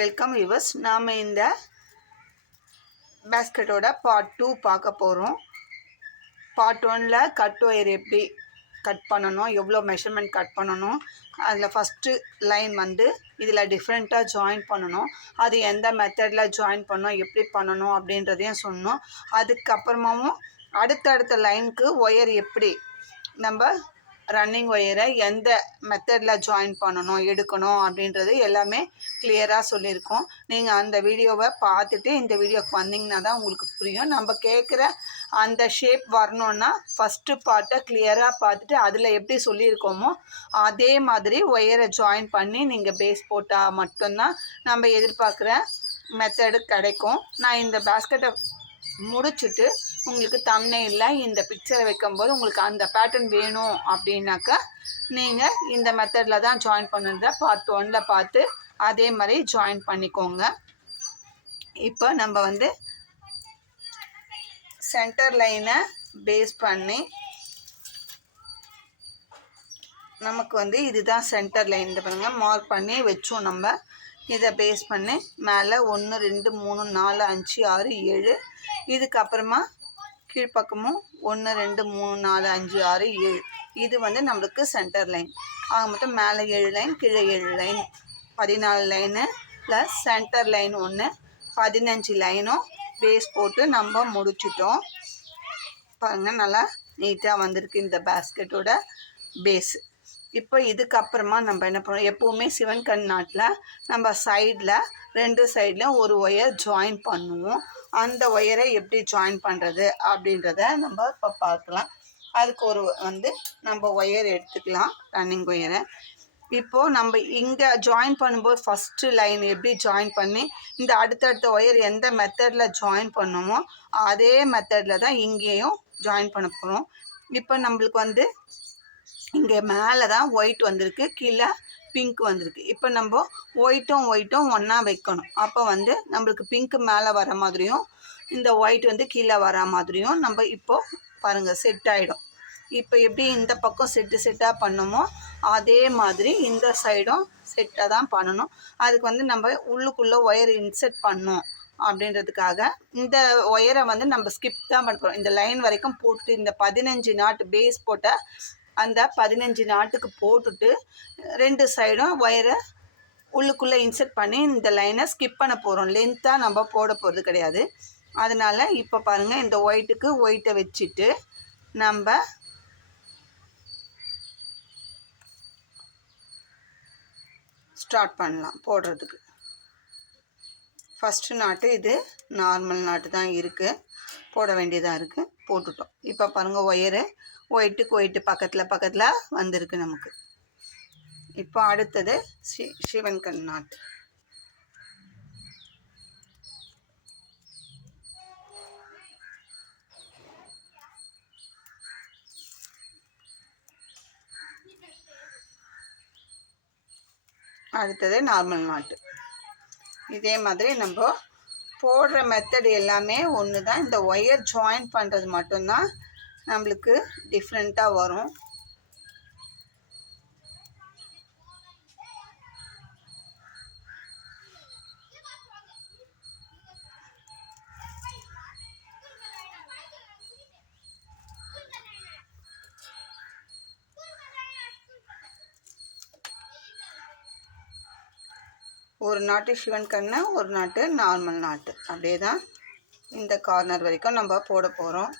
Welcome viewers. நாம் இந்த பேஸ்கெட்டோட part 2 பார்க்க போகிறோம். பார்ட் 1ல் கட் ஒயர் எப்படி கட் பண்ணணும், எவ்வளோ மெஷர்மெண்ட் கட் பண்ணணும், அதில் ஃபஸ்ட்டு லைன் வந்து இதில் டிஃப்ரெண்ட்டாக ஜாயின் பண்ணணும், அது எந்த மெத்தடில் ஜாயின் பண்ணணும், எப்படி பண்ணணும் அப்படின்றதையும் சொன்னோம். அதுக்கப்புறமாவும் அடுத்தடுத்த லைனுக்கு ஒயர் எப்படி நம்ம ரன்னிங் ஒயரை எந்த மெத்தடில் ஜாயின் பண்ணணும் எடுக்கணும் அப்படின்றது எல்லாமே கிளியராக சொல்லியிருக்கோம். நீங்கள் அந்த வீடியோவை பார்த்துட்டு இந்த வீடியோக்கு வந்தீங்கன்னா தான் உங்களுக்கு புரியும். நம்ம கேட்குற அந்த ஷேப் வரணுன்னா ஃபஸ்ட்டு பார்ட்டை கிளியராக பார்த்துட்டு அதில் எப்படி சொல்லியிருக்கோமோ அதே மாதிரி ஒயரை ஜாயின் பண்ணி நீங்கள் பேஸ் போட்டால் மட்டும்தான் நம்ம எதிர்பார்க்குற மெத்தடு கிடைக்கும். நான் இந்த பேஸ்கெட்டை முடிச்சுட்டு உங்களுக்கு தம்ப்நெயிலில் இந்த பிக்சரை வைக்கும்போது உங்களுக்கு அந்த பேட்டர்ன் வேணும் அப்படின்னாக்கா நீங்கள் இந்த மெத்தடில் தான் ஜாயின் பண்ணுறத பார்ட் 1ல் பார்த்து அதே மாதிரி ஜாயின் பண்ணிக்கோங்க. இப்போ நம்ம வந்து சென்டர் லைனை பேஸ் பண்ணி நமக்கு வந்து இதுதான் சென்டர் லைன் பாருங்கள், மார்க் பண்ணி வச்சோம். நம்ம இதை பேஸ் பண்ணி மேலே 1 2 3 4 5 6 7 இதுக்கப்புறமா கீழ்ப்பக்கமும் 1 2 3 4 5 6 7 இது வந்து நம்மளுக்கு சென்டர் லைன். ஆக மொத்தம் மேலே 7 லைன், கீழே 7 line, 14 line plus centre line 1 15 லைனும் பேஸ் போட்டு நம்ம முடிச்சிட்டோம். பாருங்கள், நல்லா நீட்டாக வந்திருக்கு இந்த பேஸ்கெட்டோட பேஸு. இப்போ இதுக்கப்புறமா நம்ம என்ன பண்ணுவோம், எப்போவுமே சிவன்கண் நாட்டில் நம்ம சைடில் 2 சைட்லையும் ஒரு ஒயர் ஜாயின் பண்ணுவோம். அந்த ஒயரை எப்படி ஜாயின் பண்ணுறது அப்படின்றத நம்ம இப்போ பார்க்கலாம். அதுக்கு ஒரு நம்ம ஒயர் எடுத்துக்கலாம், ரன்னிங் ஒயரை. இப்போது நம்ம இங்கே ஜாயின் பண்ணும்போது ஃபஸ்ட்டு லைன் எப்படி ஜாயின் பண்ணி இந்த அடுத்தடுத்த ஒயர் எந்த மெத்தடில் ஜாயின் பண்ணுமோ அதே மெத்தடில் தான் இங்கேயும் ஜாயின் பண்ண போகிறோம். இப்போ நம்மளுக்கு இங்கே மேலே தான் ஒயிட் வந்திருக்கு, கீழே பிங்க் வந்திருக்கு. இப்போ நம்ம ஒயிட்டும் ஒன்றா வைக்கணும். அப்போ நம்மளுக்கு பிங்க்கு மேலே வர மாதிரியும் இந்த ஒயிட் கீழே வர மாதிரியும் நம்ம இப்போது பாருங்கள் செட் ஆகிடும். இப்போ எப்படி இந்த பக்கம் செட்டாக பண்ணுமோ அதே மாதிரி இந்த சைடும் செட்டாக தான் பண்ணணும். அதுக்கு நம்ம உள்ளுக்குள்ளே ஒயர் இன்செர்ட் பண்ணணும் அப்படின்றதுக்காக இந்த ஒயரை நம்ம ஸ்கிப் தான் பண்ண போகிறோம். இந்த லைன் வரைக்கும் போட்டுட்டு இந்த 15 நாட் பேஸ் போட்ட அந்த 15 நாட்டுக்கு போட்டுட்டு 2 சைடும் ஒயரை உள்ளுக்குள்ளே இன்செர்ட் பண்ணி இந்த லைனை ஸ்கிப் பண்ண போகிறோம். லென்த்தாக நம்ம போட போகிறது கிடையாது. அதனால் இப்போ பாருங்கள், இந்த ஒயிட்டுக்கு ஒயிட்டை வச்சுட்டு நம்ம ஸ்டார்ட் பண்ணலாம் போடுறதுக்கு. ஃபஸ்ட்டு நாட்டு இது நார்மல் நாட்டு தான் இருக்குது, போட வேண்டியதாக இருக்குது, போட்டுட்டோம். இப்போ பாருங்கள், ஒயிட்டுக்கு ஒயிட்டு பக்கத்தில் வந்திருக்கு நமக்கு. இப்போ அடுத்தது சிவன்கண் நாட்டு. அடுத்தது நார்மல் நாட்டு. இதே மாதிரி நம்ம போடுற மெத்தட் எல்லாமே ஒன்று தான். இந்த ஒயர் ஜாயின் பண்ணுறது மட்டும்தான் நம்மளுக்கு டிஃப்ரெண்ட்டாக வரும். ஒரு நாட்டு சிவன்கண்ணு, ஒரு நாட்டு நார்மல் நாட்டு, அப்படியே தான் இந்த கார்னர் வரைக்கும் நம்ம போட போகிறோம்.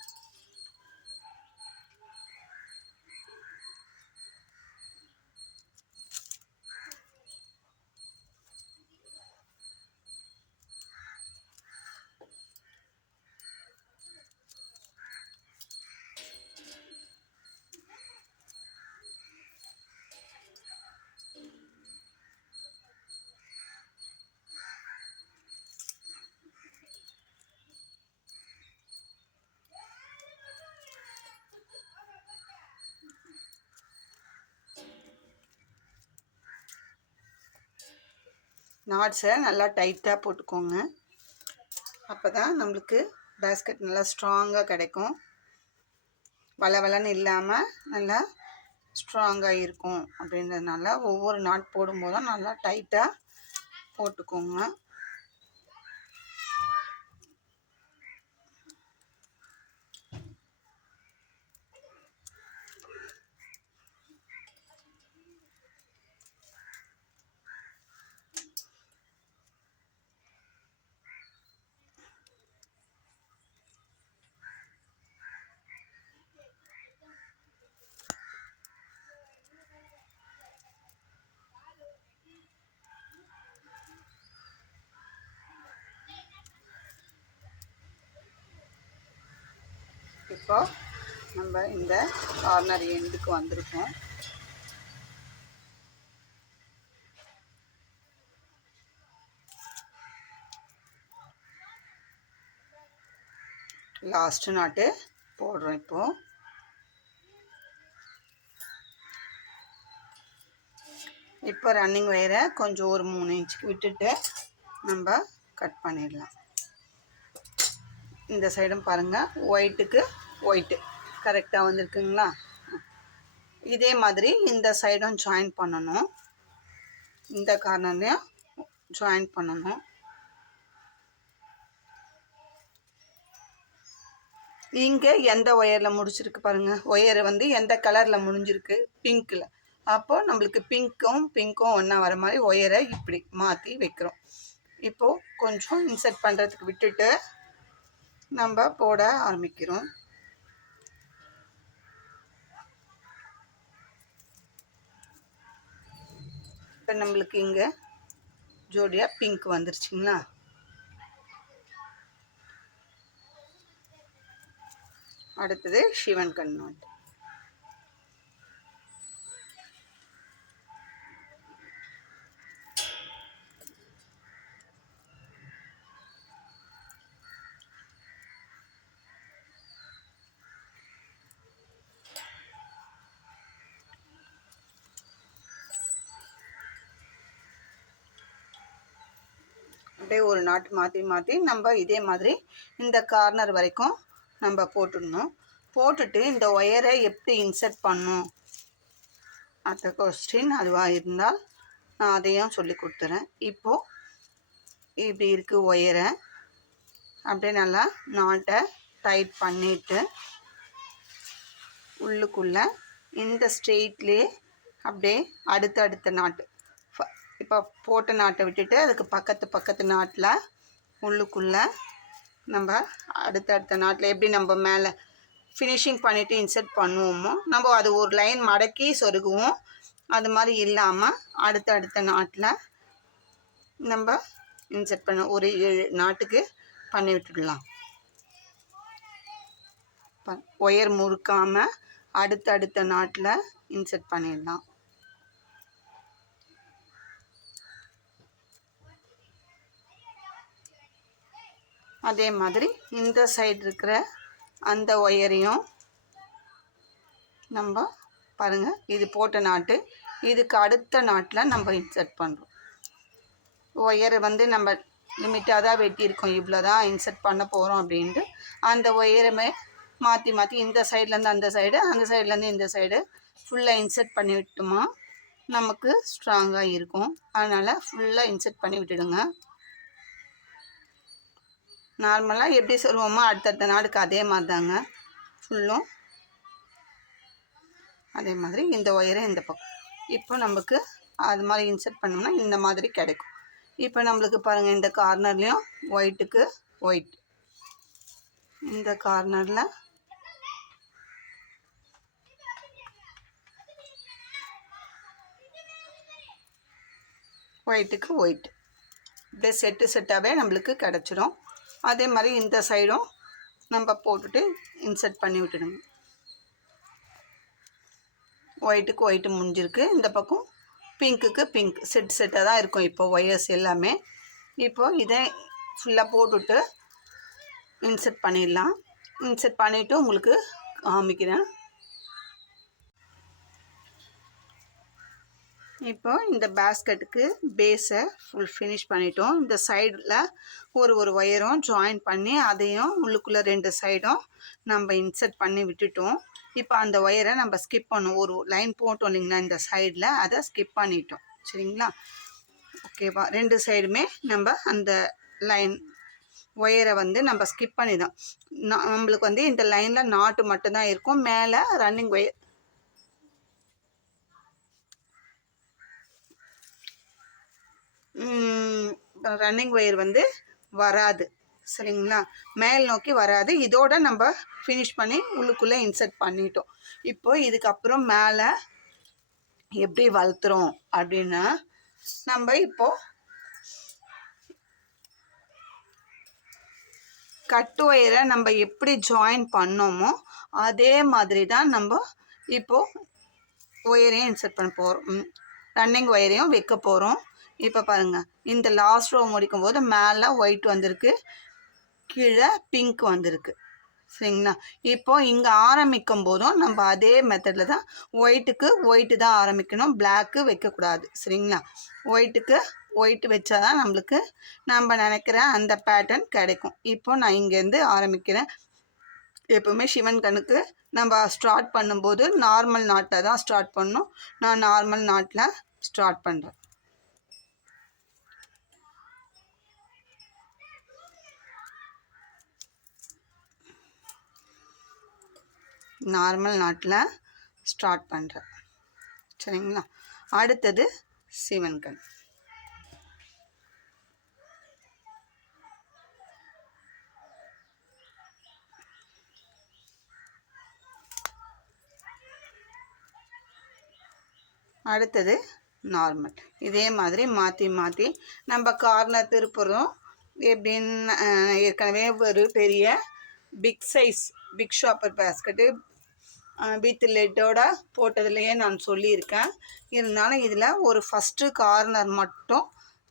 நாட்ஸை நல்லா டைட்டாக போட்டுக்கோங்க. அப்போ தான் நம்மளுக்கு பேஸ்கெட் நல்லா ஸ்ட்ராங்காக கிடைக்கும். வளவலன்னு இல்லாமல் நல்லா ஸ்ட்ராங்காக இருக்கும். அப்படின்றதுனால ஒவ்வொரு நாட் போடும்போதும் நல்லா டைட்டாக போட்டுக்கோங்க. இப்போ நம்ம இந்த கார்னர் எண்டுக்கு வந்திருக்கோம். லாஸ்ட் நாட்டு போடுறோம். இப்போ ரன்னிங் வயரை கொஞ்சம் ஒரு 3 இன்ச்சுக்கு விட்டுட்டு நம்ம கட் பண்ணிடலாம். இந்த சைடும் பாருங்கள், ஒயிட்டுக்கு ஒயிட்டு கரெக்டாக வந்திருக்குங்களா? இதே மாதிரி இந்த சைடும் ஜாயின் பண்ணணும். இந்த கார்னர்லையும் ஜாயின் பண்ணணும். இங்கே எந்த ஒயரில் முடிச்சிருக்கு பாருங்கள், ஒயர் வந்து எந்த கலரில் முடிஞ்சிருக்கு, பிங்க்கில். அப்போது நம்மளுக்கு பிங்க்கும் ஒன்றா வர மாதிரி ஒயரை இப்படி மாற்றி வைக்கிறோம். இப்போது கொஞ்சம் இன்சர்ட் பண்ணுறதுக்கு விட்டுட்டு நம்ம போட ஆரம்பிக்கிறோம். இப்போ நம்மளுக்கு இங்கே ஜோடியாக பிங்க் வந்துருச்சுங்களா? அடுத்தது சிவன்கன் நாட். அப்படியே ஒரு நாட்டு மாற்றி நம்ம இதே மாதிரி இந்த கார்னர் வரைக்கும் நம்ம போட்டுடணும். போட்டுட்டு இந்த ஒயரை எப்படி இன்சர்ட் பண்ணணும் அடுத்த கொஸ்டின் அதுவாக இருந்தால் நான் அதையும் சொல்லி கொடுத்துறேன். இப்போது இப்படி இருக்குது ஒயரை, அப்படியே நல்லா நாட்டை டைட் பண்ணிவிட்டு உள்ளுக்குள்ளே இந்த ஸ்ட்ரெயிட்லேயே அப்படியே அடுத்த நாட்டு, இப்போ போட்ட நாட்டை விட்டுட்டு அதுக்கு பக்கத்து நாட்டில் உள்ளுக்குள்ளே நம்ம அடுத்த நாட்டில் எப்படி நம்ம மேலே ஃபினிஷிங் பண்ணிவிட்டு இன்சர்ட் பண்ணுவோமோ, நம்ம அது ஒரு லைன் மடக்கி சொருகுவோம். அது மாதிரி இல்லாமல் அடுத்த நாட்டில் நம்ம இன்சர்ட் பண்ண ஒரு 7 நாட்டுக்கு பண்ணி விட்டுடலாம். ஒயர் முறுக்காமல் அடுத்த நாட்டில் இன்சர்ட் பண்ணிடலாம். அதே மாதிரி இந்த சைடு இருக்கிற அந்த ஒயரையும் நம்ம பாருங்கள், இது போட்ட நாட்டு, இதுக்கு அடுத்த நாட்டில் நம்ம இன்சர்ட் பண்ணுறோம். ஒயர் வந்து நம்ம லிமிட்டாக தான் வெட்டியிருக்கோம், இவ்வளோ தான் இன்சர்ட் பண்ண போகிறோம் அப்படின்ட்டு அந்த ஒயருமே மாற்றி இந்த சைட்லேருந்து அந்த சைடு, அந்த சைட்லேருந்து இந்த சைடு ஃபுல்லாக இன்சர்ட் பண்ணி விட்டோமா நமக்கு ஸ்ட்ராங்காக இருக்கும். அதனால் ஃபுல்லாக இன்சர்ட் பண்ணி விட்டுடுங்க. நார்மலாக எப்படி சொல்லுவோமோ அடுத்த நாடுக்கு அதே மாதிரி தாங்க ஃபுல்லும். அதே மாதிரி இந்த ஒயரை இந்த பக்கம் இப்போ நமக்கு அது மாதிரி இன்சர்ட் பண்ணோம்னா இந்த மாதிரி கிடைக்கும். இப்போ நம்மளுக்கு பாருங்கள், இந்த கார்னர்லேயும் ஒயிட்டுக்கு ஒயிட், இந்த கார்னரில் ஒயிட்டுக்கு ஒயிட், இப்படியே செட்டாகவே நம்மளுக்கு கிடச்சிடும். அதே மாதிரி இந்த சைடும் நம்ம போட்டுட்டு இன்சர்ட் பண்ணி விட்டுடுங்க. ஒயிட்டுக்கு ஒயிட்டு முடிஞ்சிருக்கு. இந்த பக்கம் பிங்க்குக்கு பிங்க் செட்டாக தான் இருக்கும் இப்போ ஒயர்ஸ் எல்லாமே. இப்போது இதை ஃபுல்லாக போட்டுட்டு இன்சர்ட் பண்ணிடலாம். இன்சர்ட் பண்ணிவிட்டு உங்களுக்கு காமிக்கிறேன். இப்போ இந்த பேஸ்கெட்டுக்கு பேஸை ஃபுல் ஃபினிஷ் பண்ணிட்டோம். இந்த சைடில் ஒரு ஒயரும் ஜாயின் பண்ணி அதையும் உள்ளுக்குள்ளே 2 சைடும் நம்ம இன்சர்ட் பண்ணி விட்டுட்டோம். இப்போ அந்த ஒயரை நம்ம ஸ்கிப் பண்ணோம், ஒரு லைன் போட்டோம் இல்லைங்களா இந்த சைடில், அதை ஸ்கிப் பண்ணிட்டோம். சரிங்களா? ஓகே. ஓகேவா? 2 சைடுமே நம்ம அந்த லைன் ஒயரை வந்து நம்ம ஸ்கிப் பண்ணி தான் நம்மளுக்கு வந்து இந்த லைனில் நாட்டு மட்டும்தான் இருக்கும். மேலே ரன்னிங் ஒயர் வந்து வராது. சரிங்களா? மேல் நோக்கி வராது. இதோட நம்ம ஃபினிஷ் பண்ணி உள்ளுக்குள்ளே இன்சர்ட் பண்ணிட்டோம். இப்போ இதுக்கப்புறம் மேலே எப்படி வளர்த்துறோம் அப்படின்னா, நம்ம இப்போ கட்டு ஒயரை நம்ம எப்படி ஜாயின் பண்ணோமோ அதே மாதிரி தான் நம்ம இப்போது ஒயரையும் இன்சர்ட் பண்ண போகிறோம். ரன்னிங் ஒயரையும் வைக்க போகிறோம். இப்போ பாருங்கள், இந்த லாஸ்ட் ரோ முடிக்கும் போது மேலே ஒயிட் வந்திருக்கு, கீழே பிங்க் வந்திருக்கு. சரிங்களா? இப்போ இங்கே ஆரம்பிக்கும் போதும் நம்ம அதே மெத்தடில் தான் ஒயிட்டுக்கு ஒயிட்டு தான் ஆரம்பிக்கணும், பிளாக்கு வைக்கக்கூடாது. சரிங்களா? ஒயிட்டுக்கு ஒயிட்டு வச்சா தான் நம்மளுக்கு நம்ம நினைக்கிற அந்த பேட்டர்ன் கிடைக்கும். இப்போ நான் இங்கேருந்து ஆரம்பிக்கிறேன். எப்போவுமே சிவன் கண்ணுக்கு நம்ம ஸ்டார்ட் பண்ணும்போது நார்மல் நாட்டில் தான் ஸ்டார்ட் பண்ணணும். நான் நார்மல் நாட்டில் ஸ்டார்ட் பண்ணுறேன். நார்மல் நாட்டில் ஸ்டார்ட் பண்ணுறேன். சரிங்களா? அடுத்தது சிவன்கண். அடுத்தது நார்மல். இதே மாதிரி மாற்றி மாற்றி நம்ம கார்னர் திருப்புறோம். எப்படின்னு ஏற்கனவே ஒரு பெரிய big size big shopper basket with லெட்டோட போட்டதுலேயே நான் சொல்லியிருக்கேன். இருந்தாலும் இதில் ஒரு ஃபஸ்ட்டு கார்னர் மட்டும்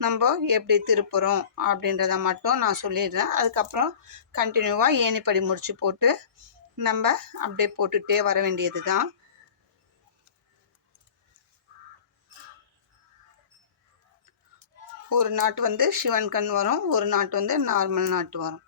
நம்ம எப்படி திருப்புறோம் அப்படின்றத மட்டும் நான் சொல்லிடுறேன். அதுக்கப்புறம் கண்டினியூவாக ஏணிப்படி முடிச்சு போட்டு நம்ம அப்படியே போட்டுகிட்டே வர வேண்டியது தான். ஒரு நாட்டு வந்து சிவன் கண் வரும், ஒரு நாட்டு வந்து நார்மல் நாட்டு வரும்.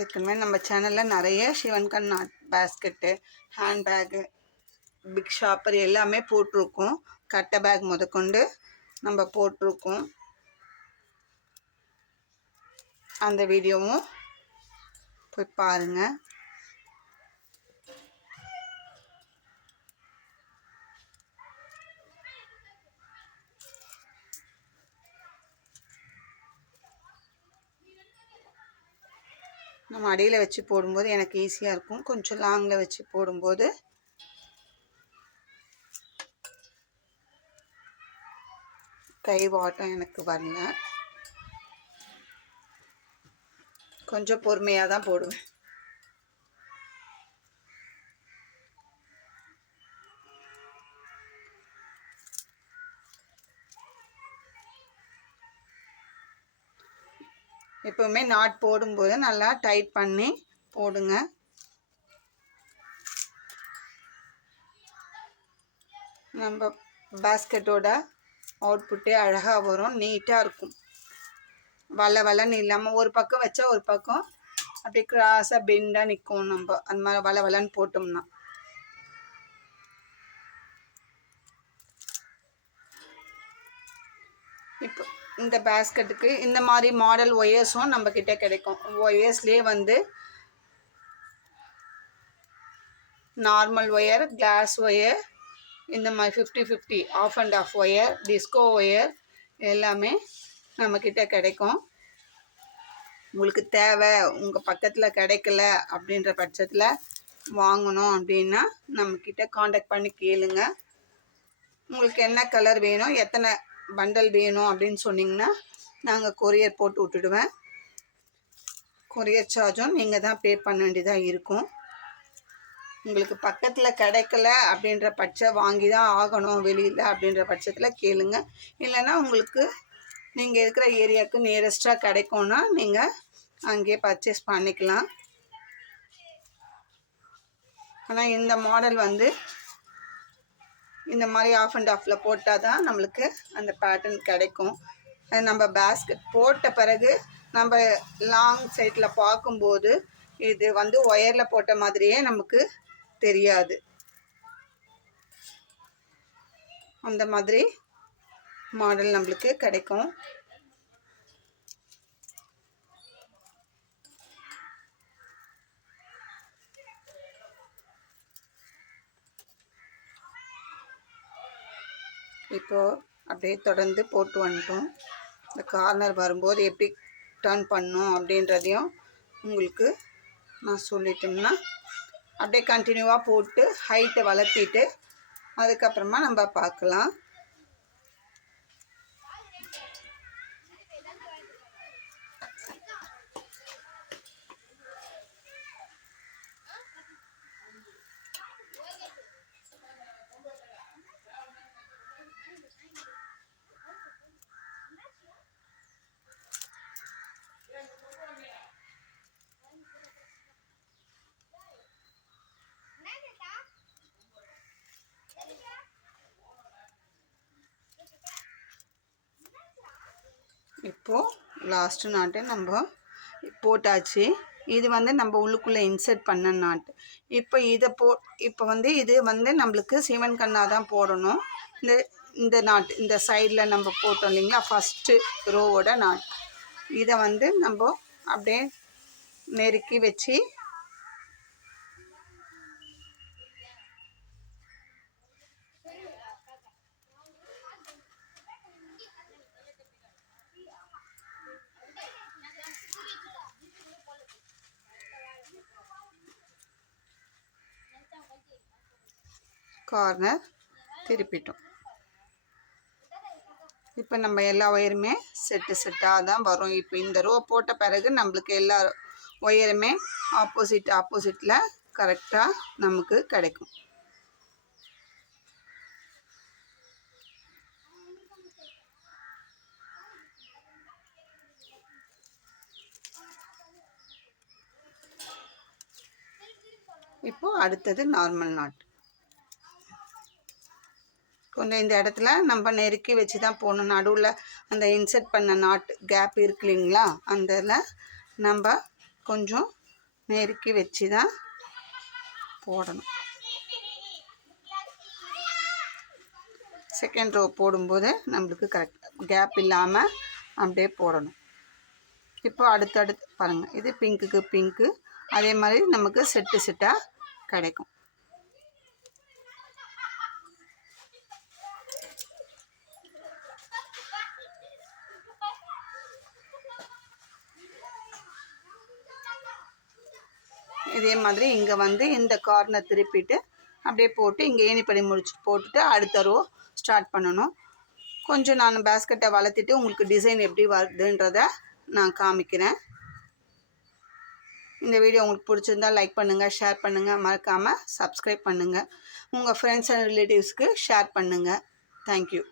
ஏற்கனவே நம்ம சேனலில் நிறைய சிவன் கண் knot basket, handbag, big shopper எல்லாமே போட்டிருக்கோம். கட்டை பேக் முதற்கொண்டு நம்ம போட்டிருக்கோம். அந்த வீடியோவும் போய் பாருங்கள். நம்ம அடியில் வச்சு போடும்போது எனக்கு ஈஸியாக இருக்கும். கொஞ்சம் லாங்கில் வச்சு போடும்போது கை வாட்டம் எனக்கு வரல. கொஞ்சம் பொறுமையாக தான் போடுவேன். எப்போவுமே நாட் போடும்போது நல்லா டைட் பண்ணி போடுங்க. நம்ம பேஸ்கெட்டோட அவுட்புட்டே அழகாக வரும், நீட்டாக இருக்கும். வளன்னு இல்லாமல் ஒரு பக்கம் வச்சா ஒரு பக்கம் அப்படியே கிராஸாக பெண்டாக நிற்கும். நம்ம அந்த மாதிரி வளன்னு போட்டோம்னா இப்போ இந்த பேஸ்கெட்டுக்கு இந்த மாதிரி மாடல் ஒயர்ஸும் நம்மக்கிட்ட கிடைக்கும். ஒயர்ஸ்லேயே வந்து நார்மல் ஒயர், கிளாஸ் ஒயர், இந்த மாதிரி 50-50 half and half wire, disco wire எல்லாமே நம்மக்கிட்ட கிடைக்கும். உங்களுக்கு தேவை, உங்கள் பக்கத்தில் கிடைக்கல அப்படின்ற பட்சத்தில் வாங்கணும் அப்படின்னா நம்மக்கிட்ட காண்டாக்ட் பண்ணி கேளுங்க. உங்களுக்கு என்ன கலர் வேணும், எத்தனை பண்டல் வேணும் அப்படின்னு சொன்னிங்கன்னா நாங்கள் கொரியர் போட்டு விட்டுடுவேன். கொரியர் சார்ஜும் நீங்கள் தான் பே பண்ண வேண்டியதாக இருக்கும். உங்களுக்கு பக்கத்தில் கிடைக்கல அப்படின்ற பட்சம் வாங்கி தான் ஆகணும் வெளியில் அப்படின்ற பட்சத்தில் கேளுங்க. இல்லைன்னா உங்களுக்கு நீங்கள் இருக்கிற ஏரியாவுக்கு நியரஸ்ட்டாக கிடைக்கும்னா நீங்கள் அங்கேயே பர்ச்சேஸ் பண்ணிக்கலாம். ஆனால் இந்த மாடல் வந்து இந்த மாதிரி ஆஃப் அண்ட் ஆஃபில் போட்டால் தான் நம்மளுக்கு அந்த பேட்டர்ன் கிடைக்கும். நம்ம பேஸ்கெட் போட்ட பிறகு நம்ம லாங் சைடில் பார்க்கும்போது இது வந்து ஒயரில் போட்ட மாதிரியே நமக்கு தெரியாது. அந்த மாதிரி மாடல் நம்மளுக்கு கிடைக்கும். இப்போது அப்படியே தொடர்ந்து போட்டு வந்துட்டோம். இந்த கார்னர் வரும்போது எப்படி டர்ன் பண்ணும் அப்படின்றதையும் உங்களுக்கு நான் சொல்லிட்டோம்னா அப்படியே கண்டினியூவாக போட்டு ஹைட்டை வளர்த்திட்டு அதுக்கப்புறமா நம்ம பார்க்கலாம். இப்போது லாஸ்ட்டு நாட்டு நம்ம போட்டாச்சு. இது வந்து நம்ம உள்ளுக்குள்ளே இன்சர்ட் பண்ண நாட்டு. இப்போ வந்து இது வந்து நம்மளுக்கு சிவன்கண்ணா தான் போடணும். இந்த நாட்டு இந்த சைடில் நம்ம போட்டோம் இல்லைங்களா, ஃபஸ்ட்டு ரோவோட நாட்டு. இதை வந்து நம்ம அப்படியே நெருக்கி வச்சு கார்னர் திருப்பிட்டோம். இப்போ நம்ம எல்லா ஒயருமே செட்டாக தான் வரும். இப்போ இந்த ரோ போட்ட பிறகு நம்மளுக்கு எல்லா ஒயருமே ஆப்போசிட்டில் கரெக்டாக நமக்கு கிடைக்கும். இப்போது அடுத்தது நார்மல் நாட். கொஞ்சம் இந்த இடத்துல நம்ம நெருக்கி வச்சு தான் போடணும். நடுவில் அந்த இன்சர்ட் பண்ண நாட் கேப் இருக்கு இல்லைங்களா, அந்த இதில் நம்ம கொஞ்சம் நெருக்கி வச்சு தான் போடணும். செகண்ட் ரோ போடும்போது நம்மளுக்கு கரெக்ட் கேப் இல்லாமல் அப்படியே போடணும். இப்போ அடுத்தடுத்து பாருங்கள், இது பிங்க்குக்கு பிங்க்கு, அதே மாதிரி நமக்கு செட்டாக கிடைக்கும். இதே மாதிரி இங்கே வந்து இந்த கார்னர் திருப்பிட்டு அப்படியே போட்டு இங்கே ஏணிப்படி முடிச்சு போட்டுட்டு அடுத்த ரோ ஸ்டார்ட் பண்ணணும். கொஞ்சம் நான் பேஸ்கெட்டை வளர்த்திட்டு உங்களுக்கு டிசைன் எப்படி வருதுன்றதை நான் காமிக்கிறேன். இந்த வீடியோ உங்களுக்கு பிடிச்சிருந்தால் லைக் பண்ணுங்கள், ஷேர் பண்ணுங்கள், மறக்காமல் சப்ஸ்கிரைப் பண்ணுங்கள். உங்கள் ஃப்ரெண்ட்ஸ் அண்ட் ரிலேட்டிவ்ஸ்க்கு ஷேர் பண்ணுங்கள். தேங்க்யூ.